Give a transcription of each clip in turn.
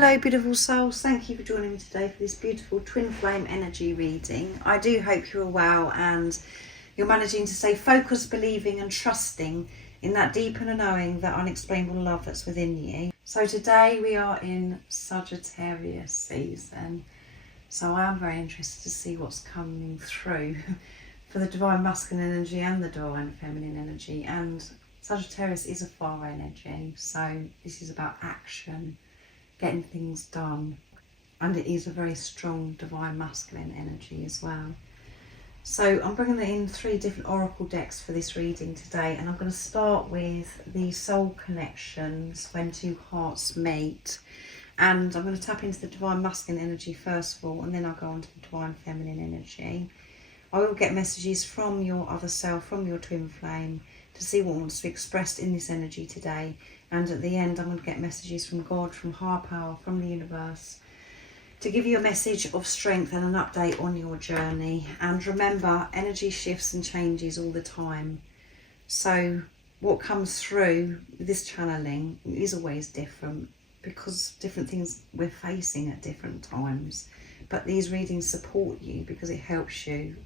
Hello beautiful souls, thank you for joining me today for this beautiful twin flame energy reading. I do hope you're well and you're managing to stay focused, believing and trusting in that deep inner knowing, that unexplainable love that's within you. So today we are in Sagittarius season, so I am very interested to see what's coming through for the divine masculine energy and the divine feminine energy. And Sagittarius is a fire energy, so this is about action, getting things done, and it is a very strong divine masculine energy as well. So I'm bringing in 3 different oracle decks for this reading today, and I'm going to start with the soul connections when 2 hearts meet, and I'm going to tap into the divine masculine energy first of all, and then I'll go on to the divine feminine energy. I will get messages from your other self, from your twin flame, to see what wants to be expressed in this energy today. And at the end, I'm going to get messages from God, from higher power, from the universe, to give you a message of strength and an update on your journey. And remember, energy shifts and changes all the time. So what comes through this channeling is always different, because different things we're facing at different times. But these readings support you because it helps you,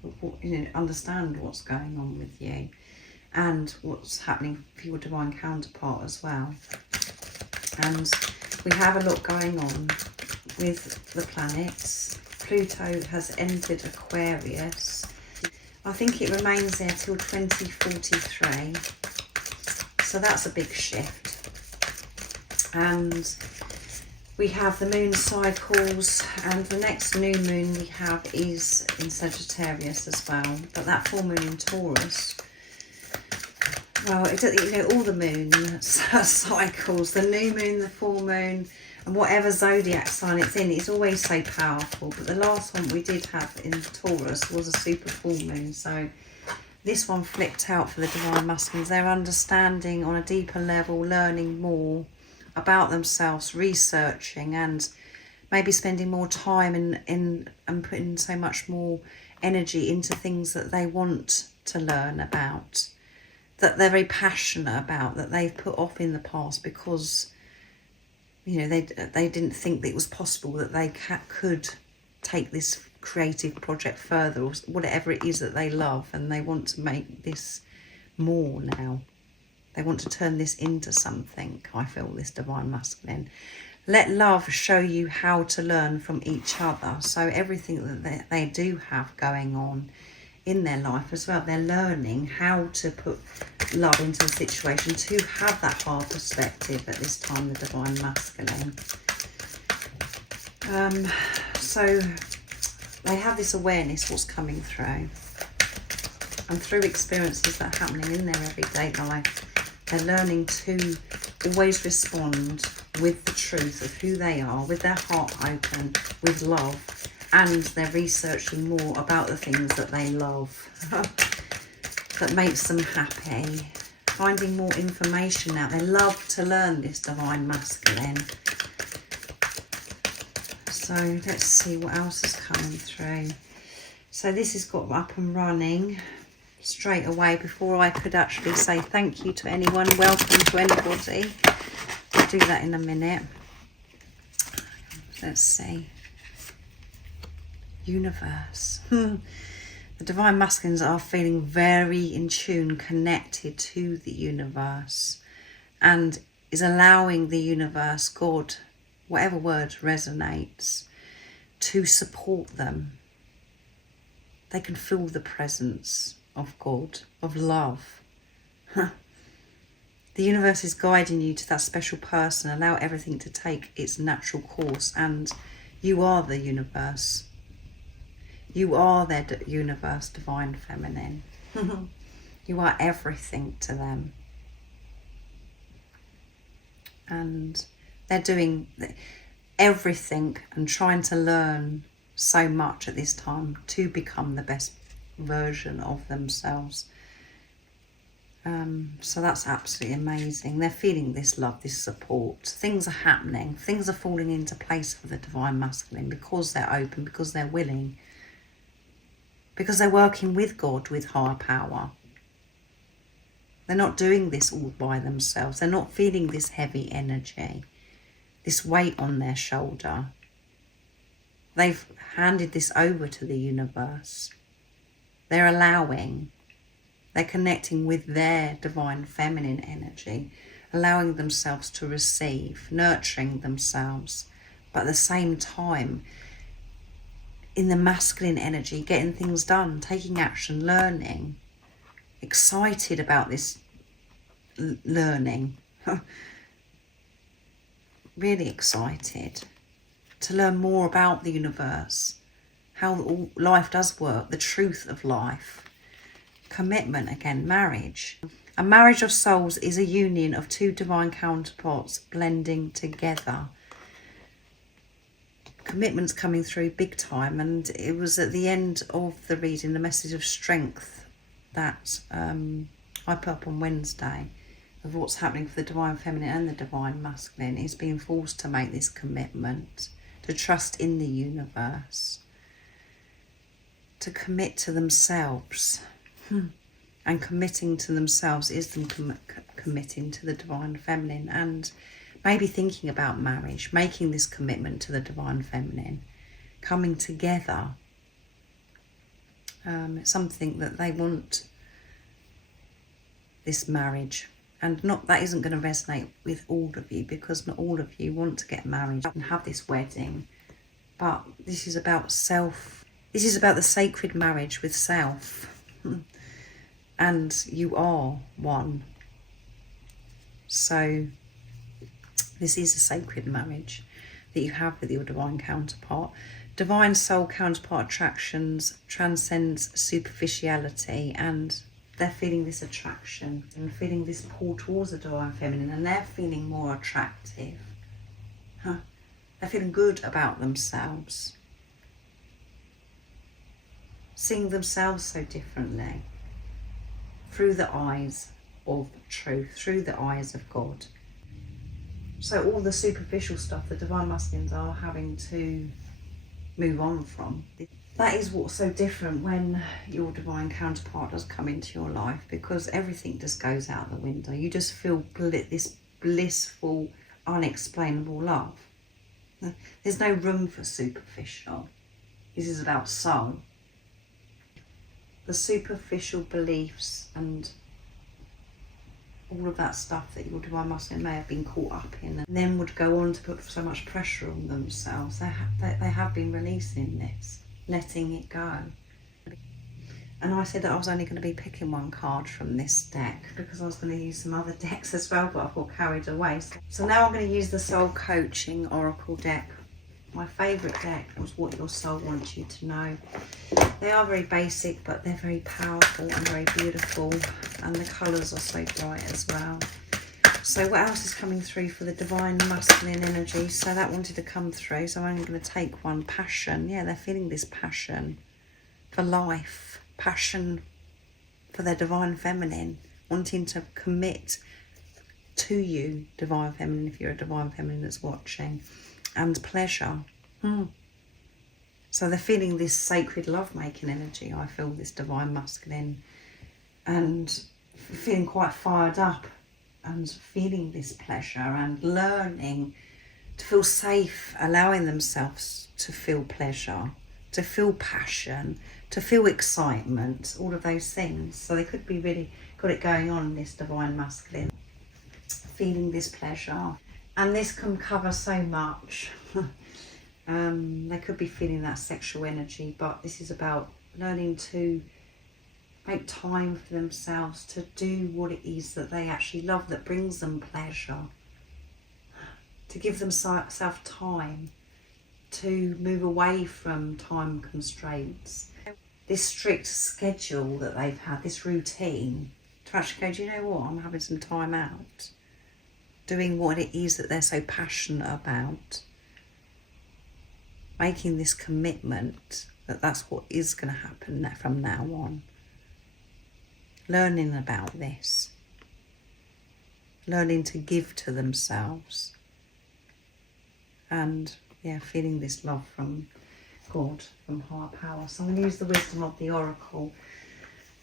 understand what's going on with you and what's happening for your divine counterpart as well. And we have a lot going on with the planets. Pluto has entered Aquarius. I think it remains there till 2043. So that's a big shift. And we have the moon cycles, and the next new moon we have is in Sagittarius as well. But that full moon in Taurus, well, all the moon cycles, the new moon, the full moon, and whatever zodiac sign it's in, it's always so powerful. But the last one we did have in Taurus was a super full moon. So this one flipped out for the divine masculines. They're understanding on a deeper level, learning more about themselves, researching, and maybe spending more time in and putting so much more energy into things that they want to learn about, that they're very passionate about, that they've put off in the past because they didn't think that it was possible that they could take this creative project further, or whatever it is that they love, and they want to make this more now. They want to turn this into something, I feel, this divine masculine. Let love show you how to learn from each other. So everything that they do have going on in their life as well, they're learning how to put love into the situation, to have that hard perspective at this time, the divine masculine. So they have this awareness what's coming through, and through experiences that are happening in their everyday life, they're learning to always respond with the truth of who they are, with their heart open, with love, and they're researching more about the things that they love, that makes them happy, finding more information out. They love to learn this divine masculine. So let's see what else is coming through. So this has got up and running straight away before I could actually say thank you to anyone, welcome to anybody. I'll do that in a minute. Let's see. Universe. The divine masculines are feeling very in tune, connected to the universe, and is allowing the universe, God, whatever word resonates, to support them. They can feel the presence of God, of love. The universe is guiding you to that special person. Allow everything to take its natural course, and you are the universe. You are their universe, divine feminine. You are everything to them. And they're doing everything and trying to learn so much at this time to become the best version of themselves. So that's absolutely amazing. They're feeling this love, this support. Things are happening. Things are falling into place for the divine masculine because they're open, because they're willing, because they're working with God, with higher power. They're not doing this all by themselves. They're not feeling this heavy energy. this weight on their shoulder. They've handed this over to the universe. They're allowing, they're connecting with their divine feminine energy, allowing themselves to receive, nurturing themselves, but at the same time, in the masculine energy, getting things done, taking action, learning, excited about this learning, really excited to learn more about the universe, how life does work, the truth of life. Commitment, again, marriage. A marriage of souls is a union of two divine counterparts blending together. Commitment's coming through big time, and it was at the end of the reading, the message of strength that I put up on Wednesday, of what's happening for the divine feminine and the divine masculine, is being forced to make this commitment, to trust in the universe, to commit to themselves. And committing to themselves is them committing to the divine feminine, and maybe thinking about marriage, making this commitment to the divine feminine, coming together. It's something that they want, this marriage. And that isn't going to resonate with all of you, because not all of you want to get married and have this wedding. But this is about self. This is about the sacred marriage with self. And you are one. So this is a sacred marriage that you have with your divine counterpart. Divine soul counterpart attractions transcends superficiality, and they're feeling this attraction and feeling this pull towards the divine feminine, and they're feeling more attractive. They're feeling good about themselves, seeing themselves so differently, through the eyes of truth, through the eyes of God. So all the superficial stuff the divine masculines are having to move on from. That is what's so different when your divine counterpart does come into your life, because everything just goes out the window. You just feel this blissful, unexplainable love. There's no room for superficial. This is about soul. The superficial beliefs and all of that stuff that your divine masculine may have been caught up in, and then would go on to put so much pressure on themselves. They have been releasing this, letting it go. And I said that I was only going to be picking one card from this deck, because I was going to use some other decks as well, but I got carried away. So now I'm going to use the Soul Coaching Oracle deck. My favourite deck was What Your Soul Wants You to Know. They are very basic, but they're very powerful and very beautiful, and the colours are so bright as well. So what else is coming through for the divine masculine energy? So that wanted to come through, so I'm only going to take one. Passion. Yeah, they're feeling this passion for life, passion for their divine feminine, wanting to commit to you, divine feminine, if you're a divine feminine that's watching. And pleasure. So they're feeling this sacred love-making energy. I feel this divine masculine, and feeling quite fired up and feeling this pleasure and learning to feel safe, allowing themselves to feel pleasure, to feel passion, to feel excitement, all of those things. So they could be really got it going on in this divine masculine, feeling this pleasure. And this can cover so much. They could be feeling that sexual energy, but this is about learning to make time for themselves to do what it is that they actually love, that brings them pleasure. To give themselves time to move away from time constraints. This strict schedule that they've had, this routine, to actually go, do you know what, I'm having some time out. Doing what it is that they're so passionate about. Making this commitment that that's what is going to happen from now on. Learning about this. Learning to give to themselves. And yeah, feeling this love from God, from higher power. So I'm going to use the wisdom of the Oracle.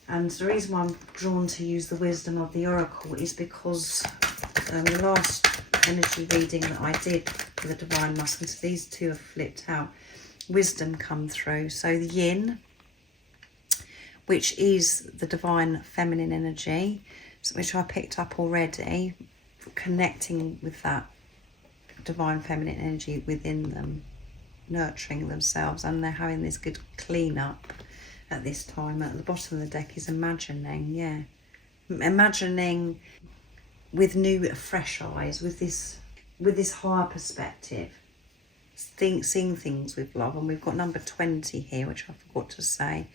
And the reason why I'm drawn to use the wisdom of the Oracle is because the last energy reading that I did for the Divine Masculine. So these two have flipped out. Wisdom come through. So the yin, which is the Divine Feminine energy, which I picked up already, connecting with that Divine Feminine energy within them, nurturing themselves, and they're having this good clean up at this time. At the bottom of the deck is imagining, imagining with new fresh eyes, with this higher perspective, seeing things with love. And we've got number 20 here, which I forgot to say,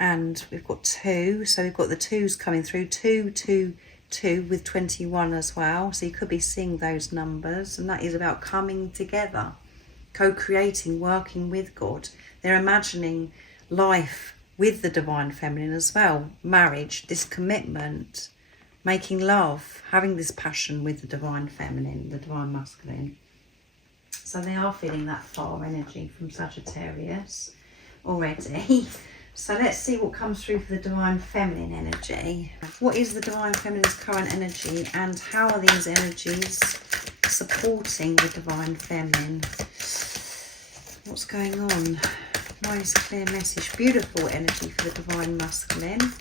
and we've got 2, so we've got the 2s coming through, 2 2 2 with 21 as well. So you could be seeing those numbers, and that is about coming together, co-creating, working with God. They're imagining life with the Divine Feminine as well, marriage, this commitment, making love, having this passion with the Divine Feminine, the Divine Masculine. So they are feeling that fire energy from Sagittarius already. So let's see what comes through for the Divine Feminine energy. What is the Divine Feminine's current energy, and how are these energies supporting the Divine Feminine? What's going on? Nice clear message. Beautiful energy for the Divine Masculine.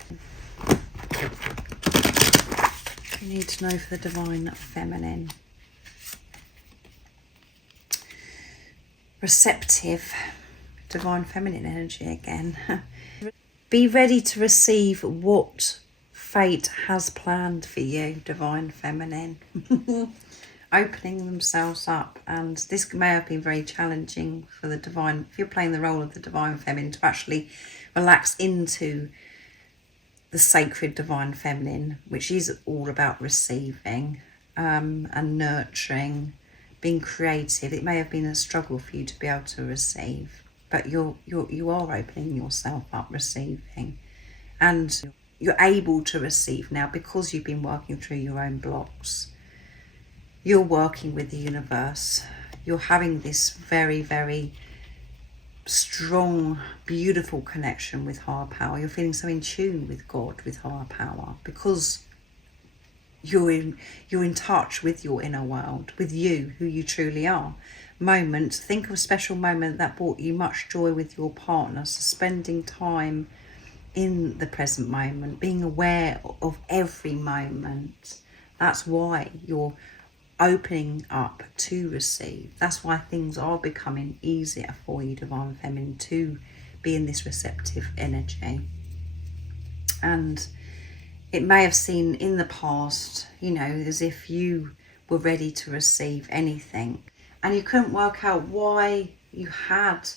You need to know for the Divine Feminine. Receptive. Divine Feminine energy again. Be ready to receive what fate has planned for you, Divine Feminine. Opening themselves up, and this may have been very challenging for the Divine, if you're playing the role of the Divine Feminine, to actually relax into the sacred Divine Feminine, which is all about receiving and nurturing, being creative. It may have been a struggle for you to be able to receive, but you are opening yourself up, receiving, and you're able to receive now because you've been working through your own blocks. You're working with the universe. You're having this very, very strong, beautiful connection with higher power. You're feeling so in tune with God, with higher power, because you're in touch with your inner world, with you, who you truly are. Think of a special moment that brought you much joy with your partner. So spending time in the present moment, being aware of every moment. That's why you're opening up to receive. That's why things are becoming easier for you, Divine Feminine, to be in this receptive energy. And it may have seemed in the past, as if you were ready to receive anything, and you couldn't work out why you had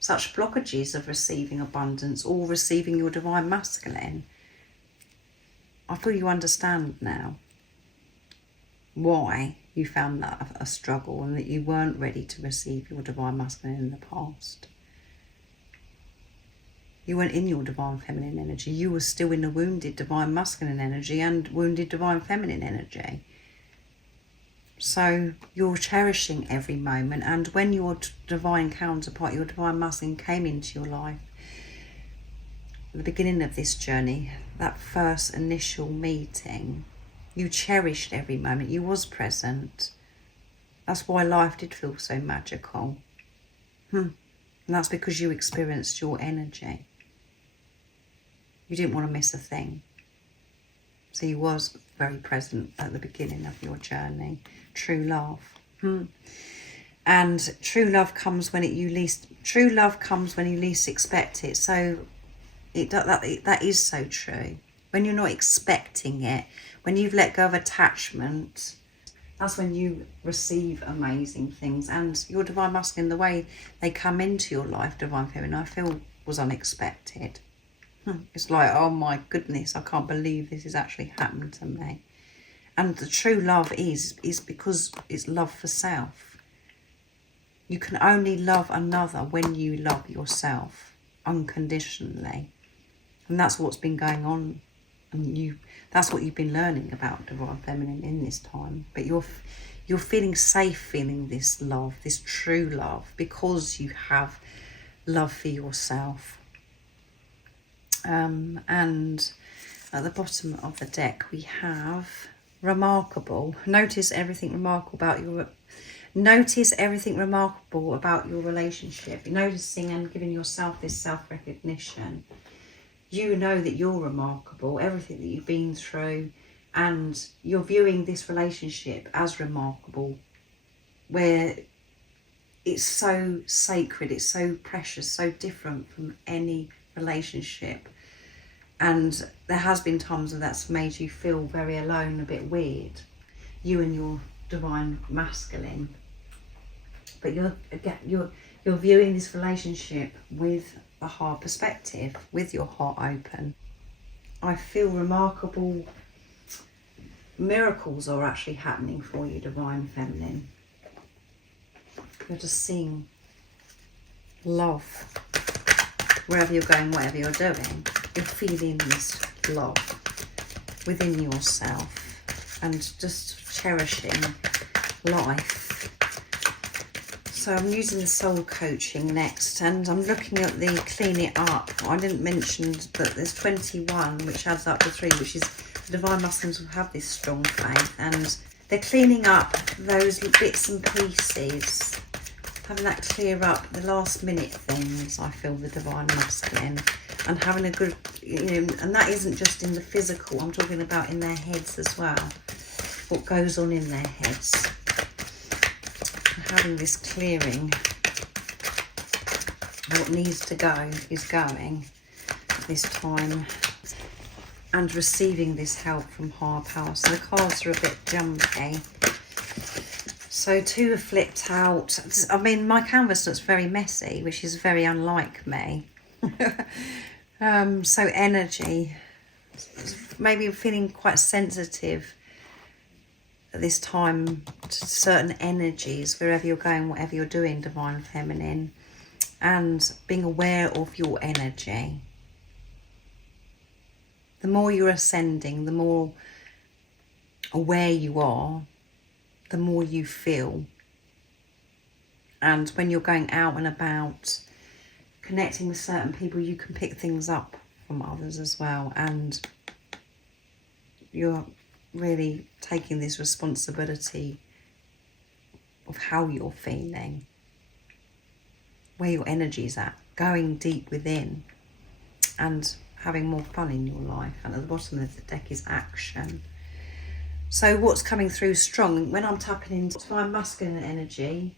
such blockages of receiving abundance or receiving your Divine Masculine. I feel you understand now why you found that a struggle, and that you weren't ready to receive your Divine Masculine in the past. You weren't in your Divine Feminine energy. You were still in the wounded Divine Masculine energy and wounded Divine Feminine energy. So you're cherishing every moment. And when your divine counterpart, your Divine Masculine, came into your life, at the beginning of this journey, that first initial meeting, you cherished every moment. You was present. That's why life did feel so magical. And that's because you experienced your energy. You didn't want to miss a thing. So you was very present at the beginning of your journey. True love. And true love comes when you least expect it. So that is so true. When you're not expecting it, when you've let go of attachment, that's when you receive amazing things. And your Divine Masculine, the way they come into your life, Divine Feminine, I feel was unexpected. It's like, oh my goodness, I can't believe this has actually happened to me. And the true love is because it's love for self. You can only love another when you love yourself unconditionally. And that's what's been going on. And that's what you've been learning about Divine Feminine in this time. But you're feeling safe, feeling this love, this true love, because you have love for yourself. And at the bottom of the deck we have remarkable. Notice everything remarkable about your relationship. Noticing and giving yourself this self-recognition. You know that you're remarkable, everything that you've been through, and you're viewing this relationship as remarkable, where it's so sacred, it's so precious, so different from any relationship. And there has been times where that's made you feel very alone, a bit weird, you and your divine masculine. But you're viewing this relationship with a heart perspective, with your heart open. I feel remarkable miracles are actually happening for you, divine feminine. You're just seeing love wherever you're going, whatever you're doing. You're feeling this love within yourself and just cherishing life. So I'm using the soul coaching next, and I'm looking at the clean it up. I didn't mention that there's 21, which adds up to 3, which is the divine masculines will have this strong faith, and they're cleaning up those bits and pieces, having that clear up the last minute things. I feel the divine masculine, and having a good, and that isn't just in the physical, I'm talking about in their heads as well, what goes on in their heads. Having this clearing, what needs to go is going at this time, and receiving this help from higher power. So the cards are a bit jumpy. So 2 have flipped out. I mean, my canvas looks very messy, which is very unlike me. So energy, maybe feeling quite sensitive at this time to certain energies, wherever you're going, whatever you're doing, divine feminine, and being aware of your energy. The more you're ascending, the more aware you are, the more you feel. And when you're going out and about, connecting with certain people, you can pick things up from others as well, and you're really taking this responsibility of how you're feeling, where your energy's at, going deep within and having more fun in your life. And at the bottom of the deck is action. So what's coming through strong, when I'm tapping into divine masculine energy,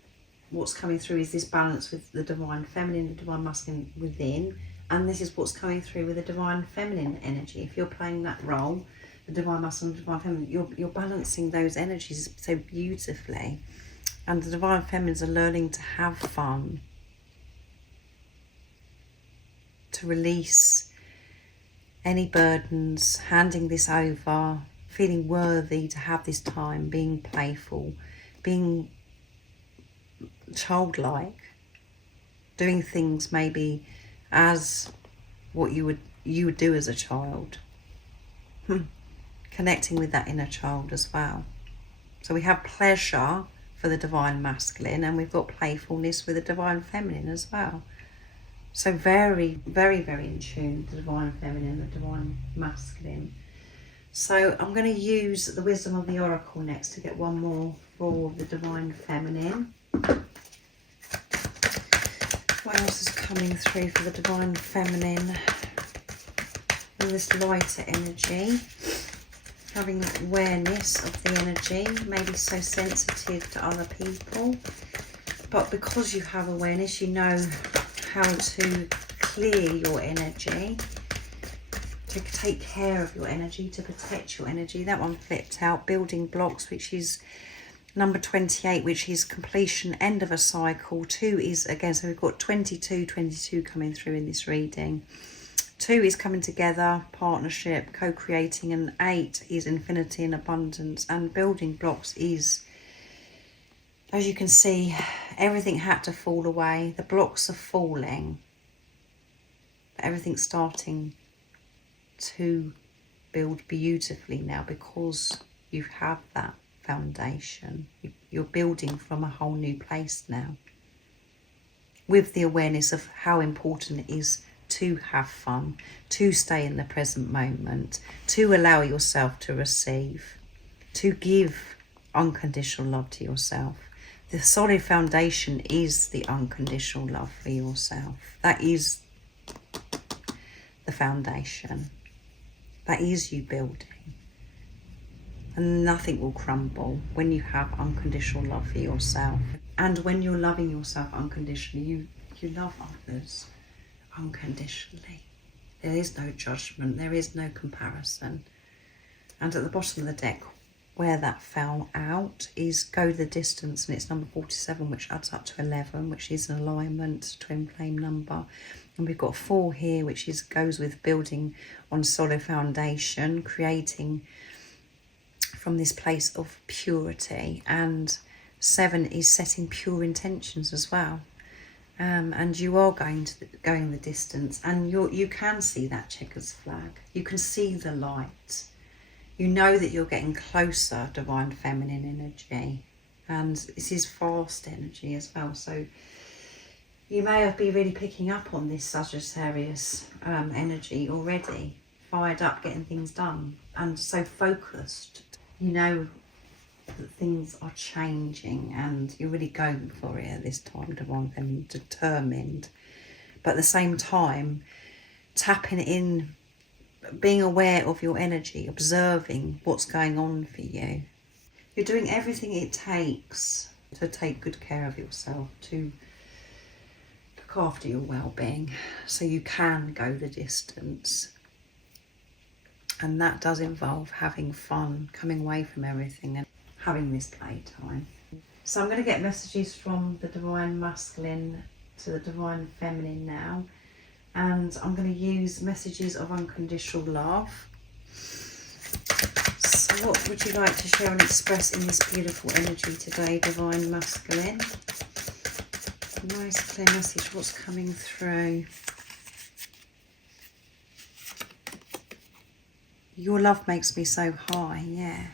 what's coming through is this balance with the divine feminine, the divine masculine within, and this is what's coming through with the divine feminine energy. If you're playing that role, the divine masculine, the divine feminine, you're balancing those energies so beautifully. And the divine feminines are learning to have fun, to release any burdens, handing this over, feeling worthy to have this time, being playful, being childlike, doing things maybe as what you would do as a child. Connecting with that inner child as well. So we have pleasure for the divine masculine, and we've got playfulness with the divine feminine as well. So very, very, very in tune, the divine feminine, the divine masculine. So I'm going to use the wisdom of the oracle next to get one more for the divine feminine. What else is coming through for the divine feminine? And this lighter energy, having awareness of the energy, maybe so sensitive to other people, but because you have awareness, you know how to clear your energy, to take care of your energy, to protect your energy. That one flipped out, building blocks, which is number 28, which is completion, end of a cycle. 2 is, again, so we've got 22 coming through in this reading. 2 is coming together, partnership, co-creating, and 8 is infinity and abundance. And building blocks is, as you can see, everything had to fall away. The blocks are falling. Everything's starting to build beautifully now because you have that foundation. You're building from a whole new place now, with the awareness of how important it is to have fun, to stay in the present moment, to allow yourself to receive, to give unconditional love to yourself. The solid foundation is the unconditional love for yourself. That is the foundation. That is you building. And nothing will crumble when you have unconditional love for yourself. And when you're loving yourself unconditionally, you love others unconditionally. There is no judgment, there is no comparison. And at the bottom of the deck, where that fell out is go the distance, and it's number 47, which adds up to 11, which is an alignment, twin flame number. And we've got 4 here, which goes with building on solid foundation, creating from this place of purity. And 7 is setting pure intentions as well. And you are going the distance, and you can see that checkers flag. You can see the light. You know that you're getting closer, divine feminine energy, and this is fast energy as well. So you may be really picking up on this Sagittarius energy already, fired up, getting things done, and so focused. You know that things are changing, and you're really going for it at this time, divine feminine, determined, but at the same time tapping in, being aware of your energy, observing what's going on for you. You're doing everything it takes to take good care of yourself, to look after your well-being, so you can go the distance. And that does involve having fun, coming away from everything and having this playtime. So I'm going to get messages from the divine masculine to the divine feminine now. And I'm going to use messages of unconditional love. So what would you like to share and express in this beautiful energy today, divine masculine? Nice clear message, what's coming through? Your love makes me so high, yeah.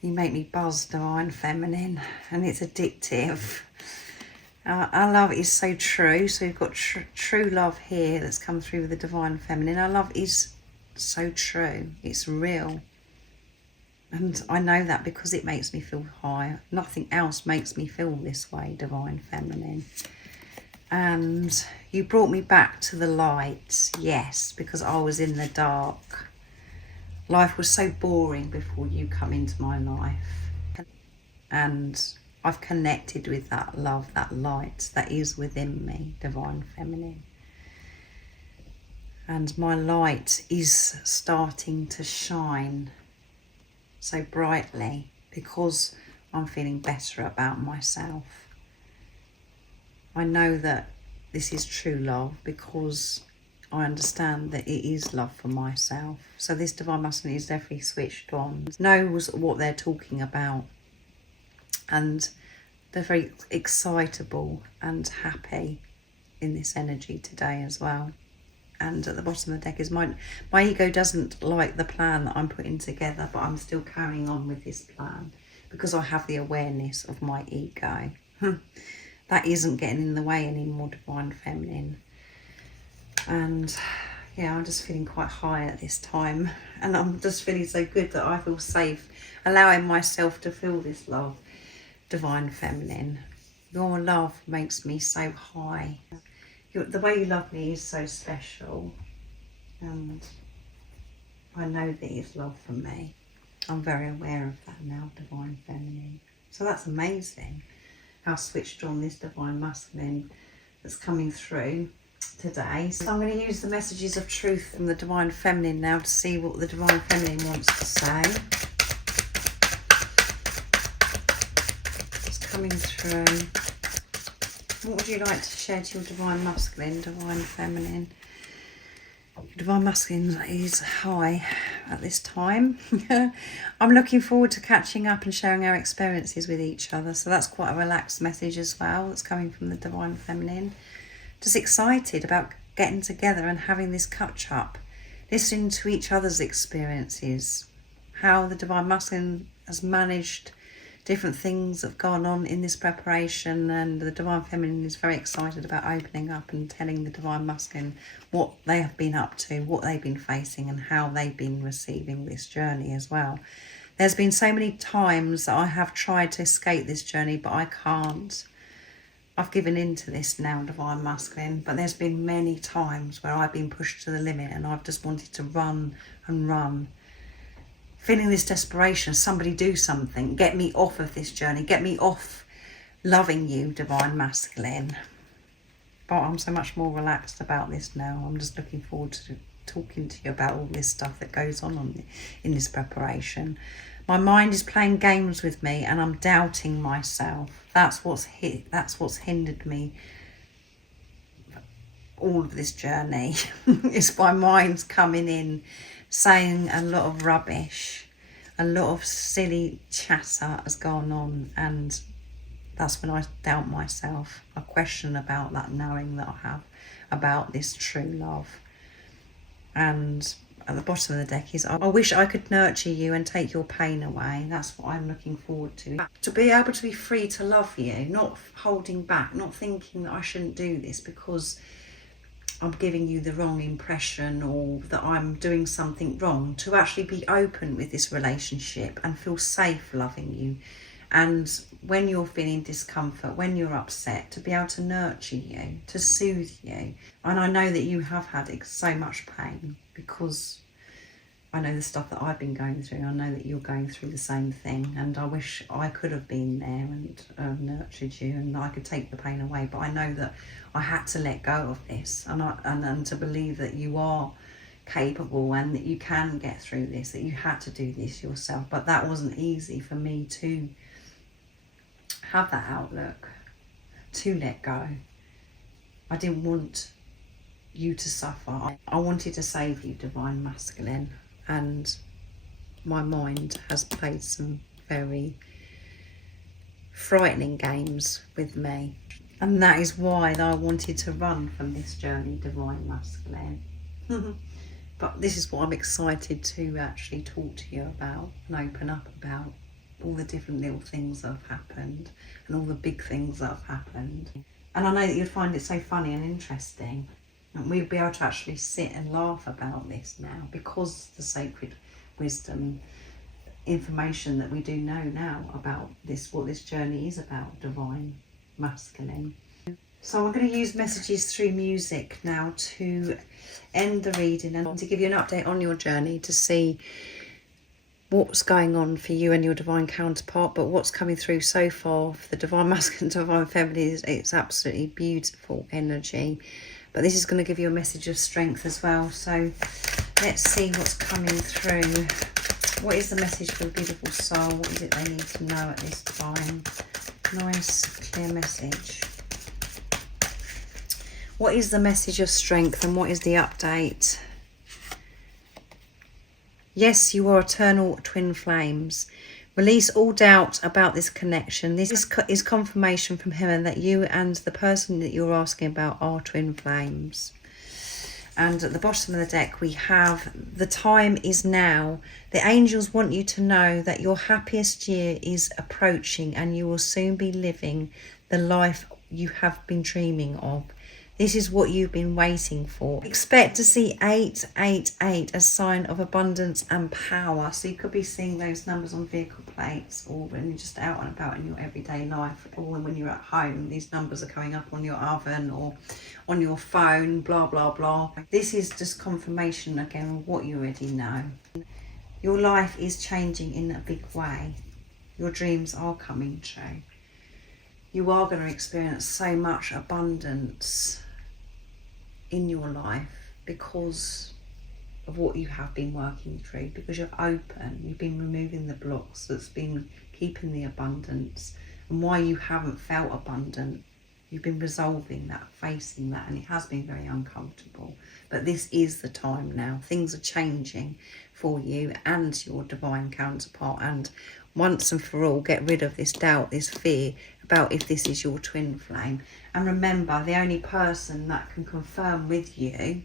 You make me buzz, divine feminine, and it's addictive. Our love is so true. So we've got true love here that's come through with the divine feminine. Our love is so true. It's real. And I know that because it makes me feel high. Nothing else makes me feel this way, divine feminine. And you brought me back to the light, yes, because I was in the dark. Life was so boring before you come into my life. And I've connected with that love, that light that is within me, divine feminine. And my light is starting to shine so brightly because I'm feeling better about myself. I know that this is true love because I understand that it is love for myself. So this divine masculine is definitely switched on, knows what they're talking about. And they're very excitable and happy in this energy today as well. And at the bottom of the deck is my ego doesn't like the plan that I'm putting together, but I'm still carrying on with this plan because I have the awareness of my ego. That isn't getting in the way anymore, divine feminine. And yeah, I'm just feeling quite high at this time, and I'm just feeling so good that I feel safe allowing myself to feel this love. Divine feminine, your love makes me so high. The way you love me is so special, and I know that it's love from me. I'm very aware of that now, divine feminine. So that's amazing how switched on this divine masculine that's coming through today. So I'm going to use the messages of truth from the divine feminine now to see what the divine feminine wants to say. Coming through. What would you like to share to your divine masculine, divine feminine? Divine masculine is high at this time. I'm looking forward to catching up and sharing our experiences with each other. So that's quite a relaxed message as well that's coming from the divine feminine. Just excited about getting together and having this catch up, listening to each other's experiences, how the divine masculine has managed different things that have gone on in this preparation, and the divine feminine is very excited about opening up and telling the divine masculine what they have been up to, what they've been facing, and how they've been receiving this journey as well. There's been so many times that I have tried to escape this journey, but I can't. I've given in to this now, Divine Masculine, but there's been many times where I've been pushed to the limit and I've just wanted to run and run. Feeling this desperation, somebody do something, get me off of this journey, get me off loving you, Divine Masculine. But I'm so much more relaxed about this now. I'm just looking forward to talking to you about all this stuff that goes on in this preparation. My mind is playing games with me and I'm doubting myself. That's what's hindered me all of this journey. It's my mind's coming in, saying a lot of rubbish, a lot of silly chatter has gone on, and that's when I doubt myself. I question about that knowing that I have about this true love. And at the bottom of the deck is, I wish I could nurture you and take your pain away. That's what I'm looking forward to. To be able to be free to love you, not holding back, not thinking that I shouldn't do this because I'm giving you the wrong impression or that I'm doing something wrong. To actually be open with this relationship and feel safe loving you. And when you're feeling discomfort, when you're upset, to be able to nurture you, to soothe you. And I know that you have had so much pain because I know the stuff that I've been going through. I know that you're going through the same thing, and I wish I could have been there and nurtured you and I could take the pain away. But I know that I had to let go of this and to believe that you are capable and that you can get through this, that you had to do this yourself. But that wasn't easy for me to have that outlook, to let go. I didn't want you to suffer. I wanted to save you, Divine Masculine, and my mind has played some very frightening games with me, and that is why I wanted to run from this journey, Divine Masculine. But this is what I'm excited to actually talk to you about and open up about. All the different little things that have happened and all the big things that have happened. And I know that you'd find it so funny and interesting, and we'd be able to actually sit and laugh about this now because the sacred wisdom information that we do know now about this, what this journey is about, Divine Masculine. So I'm going to use messages through music now to end the reading and to give you an update on your journey, to see what's going on for you and your divine counterpart. But what's coming through so far for the Divine Masculine, Divine Feminine is it's absolutely beautiful energy. But this is going to give you a message of strength as well. So let's see what's coming through. What is the message for the beautiful soul? What is it they need to know at this time? Nice, clear message. What is the message of strength and what is the update? Yes, you are eternal twin flames. Release all doubt about this connection. This is confirmation from heaven that you and the person that you're asking about are twin flames. And at the bottom of the deck we have, the time is now. The angels want you to know that your happiest year is approaching and you will soon be living the life you have been dreaming of. This is what you've been waiting for. Expect to see 888, a sign of abundance and power. So you could be seeing those numbers on vehicle plates, or when you're just out and about in your everyday life, or when you're at home, these numbers are coming up on your oven or on your phone, blah, blah, blah. This is just confirmation again of what you already know. Your life is changing in a big way. Your dreams are coming true. You are going to experience so much abundance in your life because of what you have been working through, because you're open, you've been removing the blocks that's been keeping the abundance, and why you haven't felt abundant, you've been resolving that, facing that, and it has been very uncomfortable. But this is the time now. Things are changing for you and your divine counterpart, and once and for all get rid of this doubt, this fear about if this is your twin flame. And remember, the only person that can confirm with you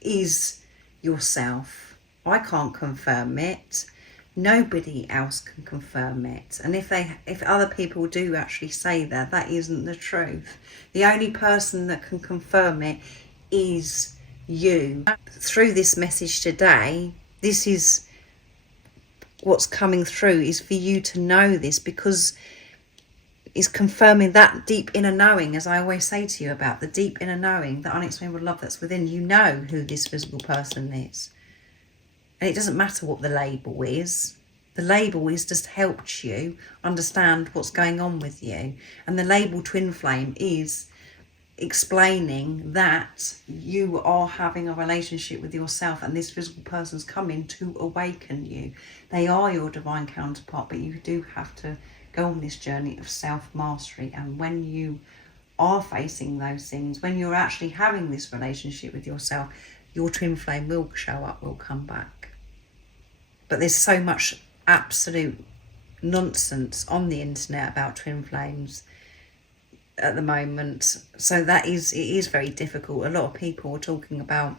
is yourself. I can't confirm it. Nobody else can confirm it. And if other people do actually say that, that isn't the truth. The only person that can confirm it is you. Through this message today, this is what's coming through is for you to know this, because it's confirming that deep inner knowing, as I always say to you about the deep inner knowing, the unexplainable love that's within. You know who this visible person is. And it doesn't matter what the label is. The label is just helped you understand what's going on with you. And the label twin flame is explaining that you are having a relationship with yourself, and this visible person's coming to awaken you. They are your divine counterpart, but you do have to go on this journey of self-mastery. And when you are facing those things, when you're actually having this relationship with yourself, your twin flame will show up, will come back. But there's so much absolute nonsense on the internet about twin flames at the moment, so it is very difficult. A lot of people are talking about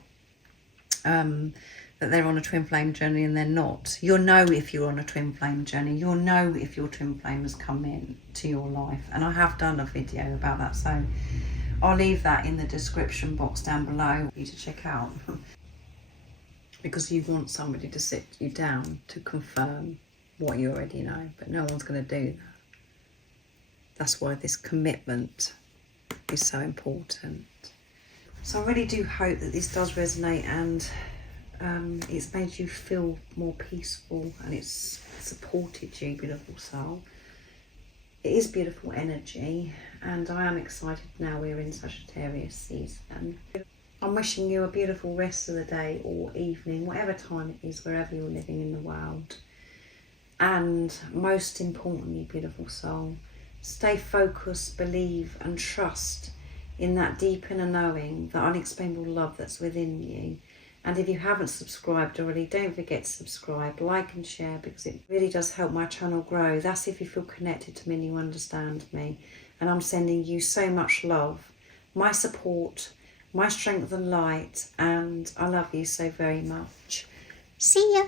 that they're on a twin flame journey, and they're not. You'll know if you're on a twin flame journey. You'll know if your twin flame has come in to your life, and I have done a video about that, so I'll leave that in the description box down below for you to check out. Because you want somebody to sit you down to confirm what you already know, but no one's going to do that. That's why this commitment is so important. So I really do hope that this does resonate, and it's made you feel more peaceful, and it's supported you, beautiful soul. It is beautiful energy, and I am excited now we're in Sagittarius season. I'm wishing you a beautiful rest of the day or evening, whatever time it is, wherever you're living in the world. And most importantly, beautiful soul, stay focused, believe and trust in that deep inner knowing, the unexplainable love that's within you. And if you haven't subscribed already, don't forget to subscribe, like and share, because it really does help my channel grow. That's if you feel connected to me and you understand me. And I'm sending you so much love, my support, my strength and light, and I love you so very much. See ya.